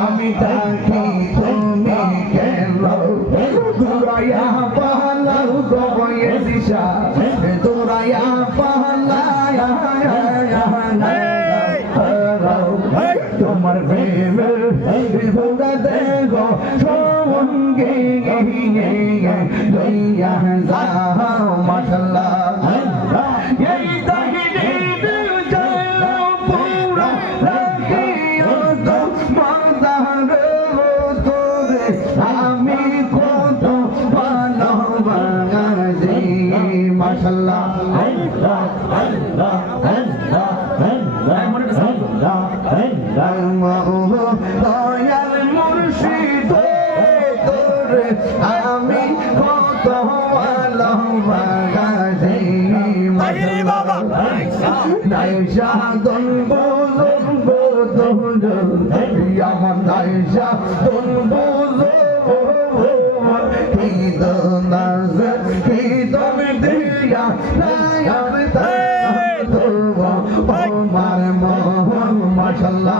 আমি ডাকি তুমি কেন দূরাইয়া পালাও গয়ে দিশা। দূরাইয়া পালায়া তোমার প্রেমের ভোগা দেব, সঙ্গে লইয়া যাও। ভালোবাসি বোজন বোজন আমার নাইশা বোজন কি দনাজ কি দম দিয়া নায়ার তো আমার মোহন মাশাল্লাহ।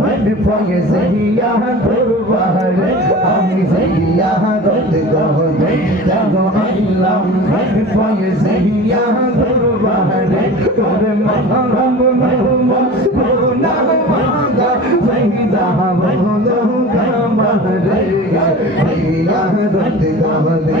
বিপক্ষে সহিয়া দুর্বাহরে আমি সহিয়া রদ গহরে জাগো আইলাম বিপক্ষে সহিয়া দুর্বাহরে করে মহরম মহম পুনা মাগা সহিদা বহলো গামরে সহিয়া রদ গহরে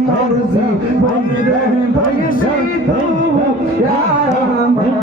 Narzi, Bandar